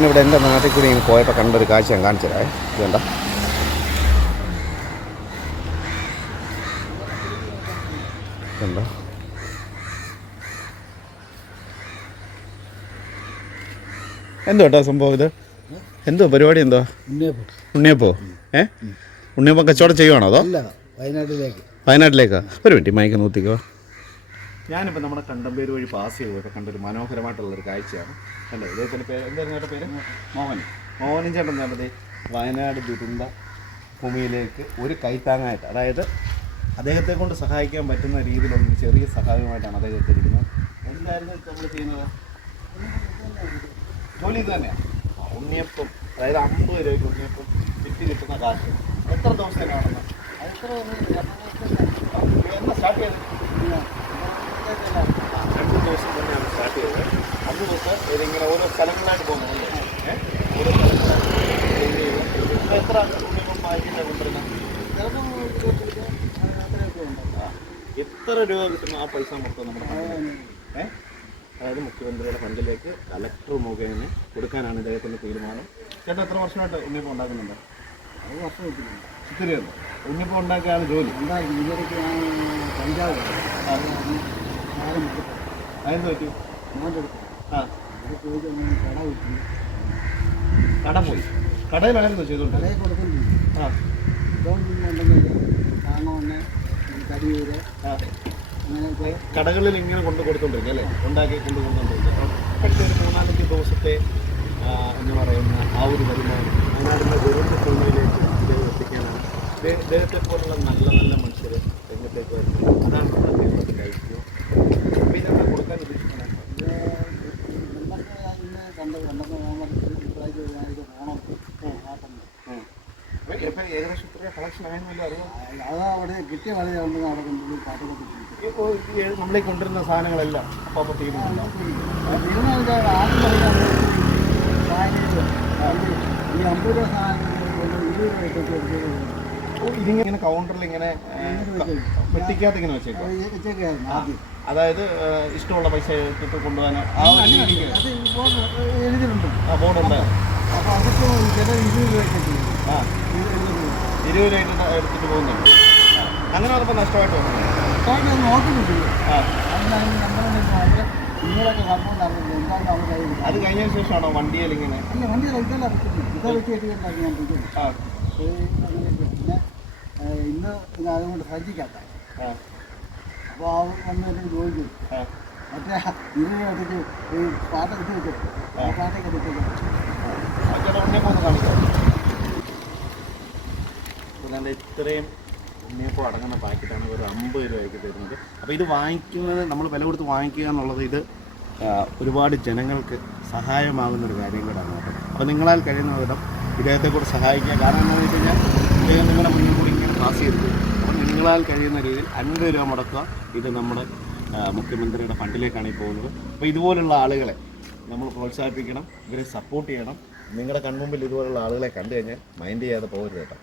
ഞാനിവിടെ എന്റെ നാട്ടിൽ കൂടി പോയപ്പോൾ കണ്ടൊരു കാഴ്ച ഞാൻ കാണിച്ചു തരാം. ഇതുണ്ട ഇതുണ്ടോ? എന്തോ കേട്ടോ സംഭവം ഇത്? എന്തോ പരിപാടി എന്തോ ഉണ്ണിയപ്പം. ഉണ്ണിയപ്പോ? ഏ? ഉണ്ണിയപ്പം കച്ചവടം ചെയ്യുവാണോ അതോ? വയനാട്ടിലേക്ക്. വയനാട്ടിലേക്കാ? ഒരു മിനിറ്റ് മയക്കം നൂത്തിക്കോ ഞാനിപ്പോൾ നമ്മുടെ കണ്ടമ്പേര് വഴി പാസ് ചെയ്തപ്പോൾ കണ്ടൊരു മനോഹരമായിട്ടുള്ളൊരു കാഴ്ചയാണ്. കണ്ടോ? ഇദ്ദേഹത്തിന്റെ പേര്. എന്തായിരുന്നു ചേട്ടന്റെ പേര്? മോഹൻ മോഹനും ചേട്ടൻ പറഞ്ഞത് വയനാട് ദുരന്ത ഭൂമിയിലേക്ക് ഒരു കൈത്താങ്ങായിട്ട് അതായത് അദ്ദേഹത്തെ കൊണ്ട് സഹായിക്കാൻ പറ്റുന്ന രീതിയിലുള്ള ഒരു ചെറിയ സഹായമായിട്ടാണ് അദ്ദേഹം എത്തിയിരിക്കുന്നത് എന്തായിരുന്നു നമ്മൾ ചെയ്യുന്നത്? ജോലി തന്നെയാണ് ഉണ്ണിയപ്പം. അതായത് അമ്പത് രൂപയ്ക്ക് ഉണ്ണിയപ്പം വിറ്റ് കിട്ടുന്ന കാശ്. എത്ര ദിവസത്തേക്കാണെന്ന് എത്ര സ്റ്റാർട്ട് ചെയ്തത് രണ്ട് ദിവസം തന്നെയാണ് സ്റ്റാർട്ട് ചെയ്തത് അന്ന് തൊട്ട് ഇതിങ്ങനെ ഓരോ സ്ഥലങ്ങളായിട്ട് പോകുന്നത്. ഏഹ് ഓരോ സ്ഥലങ്ങളായിട്ട് ഇത് ചെയ്ത് ഇപ്പൊ എത്ര കൊണ്ടുവരുന്നത് എത്ര രൂപ കിട്ടുന്ന ആ പൈസ മൊത്തം നമ്മുടെ? അതായത് മുഖ്യമന്ത്രിയുടെ ഫണ്ടിലേക്ക് കലക്ടർ മുഖേന കൊടുക്കാനാണ് ഇദ്ദേഹത്തിന്റെ തീരുമാനം. ചേട്ടാ എത്ര വർഷമായിട്ട് ഉണ്ണിയപ്പം ഉണ്ടാക്കുന്നുണ്ട്? അത് വർഷം കിട്ടുന്നുണ്ട് ഒത്തിരിയുണ്ട് ഉണ്ണിയപ്പം ഉണ്ടാക്കിയാണ് ജോലി? ഉണ്ടാക്കി. പഞ്ചാബ് അതെന്ത് പറ്റി? കട പോയി കടയിലായിരുന്നു കടയിൽ കൊടുക്കുന്നുണ്ട് ആ. കരിയൂര് അങ്ങനെയൊക്കെ കടകളിൽ ഇങ്ങനെ കൊണ്ടു കൊടുത്തോണ്ടിരിക്കും അല്ലേ? ഉണ്ടാക്കി കൊണ്ടു കൊണ്ടുകൊണ്ടിരിക്കും പക്ഷേ ഒരു മൂന്നാലഞ്ച് ദിവസത്തെ എന്ന് പറയുന്ന ആ ഒരു വരുമാനം വയനാടിന്റെ ദുരന്ത ഇദ്ദേഹം എത്തിക്കാനാണ്. ഇദ്ദേഹത്തെ പോലുള്ള നല്ല നല്ല മനുഷ്യർ രംഗത്തേക്ക് വരുന്നത് അതാണ് നമ്മുടെ കേരളത്തിൽ കഴിക്കുക പിന്നെ എന്താ കൊടുക്കാൻ ഉദ്ദേശിക്കുന്നത് ഇത് നമുക്ക് ഇന്ന് കണ്ട് കണ്ടപ്പോൾ നമ്മൾ ഏകദേശം ഇത്ര കളക്ഷൻ ആയെന്നല്ലോ അറിയാം? അത് അവിടെ കിട്ടിയ കളി ഉണ്ടെങ്കിൽ അവിടെ കൊണ്ടുപോയി പാട്ട് നമ്മളീ കൊണ്ടുവരുന്ന സാധനങ്ങളെല്ലാം അപ്പോൾ അപ്പോൾ തീരുമാനം ഈ അമ്പത് ഇതിങ്ങനെ കൗണ്ടറിൽ ഇങ്ങനെ വെട്ടിക്കാത്ത ഇങ്ങനെ വെച്ചേക്കും അതായത് ഇഷ്ടമുള്ള പൈസ കൊണ്ടുപോകാൻ ആ ബോർഡുണ്ട്. ആ. ഇരുപത് രൂപ എടുത്തിട്ട് പോകുന്നുണ്ട്. അങ്ങനെ വന്നപ്പോൾ നഷ്ടമായിട്ട് തോന്നുന്നു നോക്കുന്നുണ്ട് ആ. അവിടെ നിങ്ങളൊക്കെ കർമ്മം നടന്നത് എന്താണ് അവർ കൈ അത് കഴിഞ്ഞതിന് ശേഷമാണോ വണ്ടിയിൽ ഇങ്ങനെ? അല്ല വണ്ടി ഇതല്ല ഇതാ വെച്ച് കെട്ടിക്കൊണ്ടാക്കി ഞാൻ ആ. പിന്നെ ഇന്ന് പിന്നെ അതുകൊണ്ട് സജ്ജിക്കാത്ത അപ്പോൾ ആ. വന്ന് എന്നോട് ചോദിച്ചു മറ്റേ ഇരുപത് ഈ പാട്ടൊക്കെ വെച്ചു ആ. പാട്ടൊക്കെ എടുത്തിട്ട് ഇത്രയും ഉണ്ണിയപ്പം അടങ്ങുന്ന പാക്കറ്റാണ്. ഒരു അമ്പത് രൂപയ്ക്ക് തരുന്നത്. അപ്പോൾ ഇത് വാങ്ങിക്കുന്നത് നമ്മൾ വില കൊടുത്ത് വാങ്ങിക്കുക എന്നുള്ളത് ഇത് ഒരുപാട് ജനങ്ങൾക്ക് സഹായമാകുന്ന ഒരു കാര്യം കൂടാണ് അപ്പോൾ നിങ്ങളാൽ കഴിയുന്ന വിധം ഇദ്ദേഹത്തെ കൂടെ സഹായിക്കുക. കാരണം എന്താണെന്ന് വെച്ച് കഴിഞ്ഞാൽ ഇദ്ദേഹം നിങ്ങളുടെ മുന്നിൽ കൂടി ഇങ്ങനെ പാസ് ചെയ്തു അപ്പോൾ നിങ്ങളാൽ കഴിയുന്ന രീതിയിൽ അൻപത് രൂപ മുടക്കുക. ഇത് നമ്മുടെ മുഖ്യമന്ത്രിയുടെ ഫണ്ടിലേക്കാണ് ഈ പോകുന്നത്. അപ്പോൾ ഇതുപോലുള്ള ആളുകളെ നമ്മൾ പ്രോത്സാഹിപ്പിക്കണം. ഇവരെ സപ്പോർട്ട് ചെയ്യണം. നിങ്ങളുടെ കൺമുമ്പിൽ ഇതുപോലുള്ള ആളുകളെ കണ്ടു കഴിഞ്ഞാൽ മൈൻഡ് ചെയ്യാതെ പോകരുത് കേട്ടോ.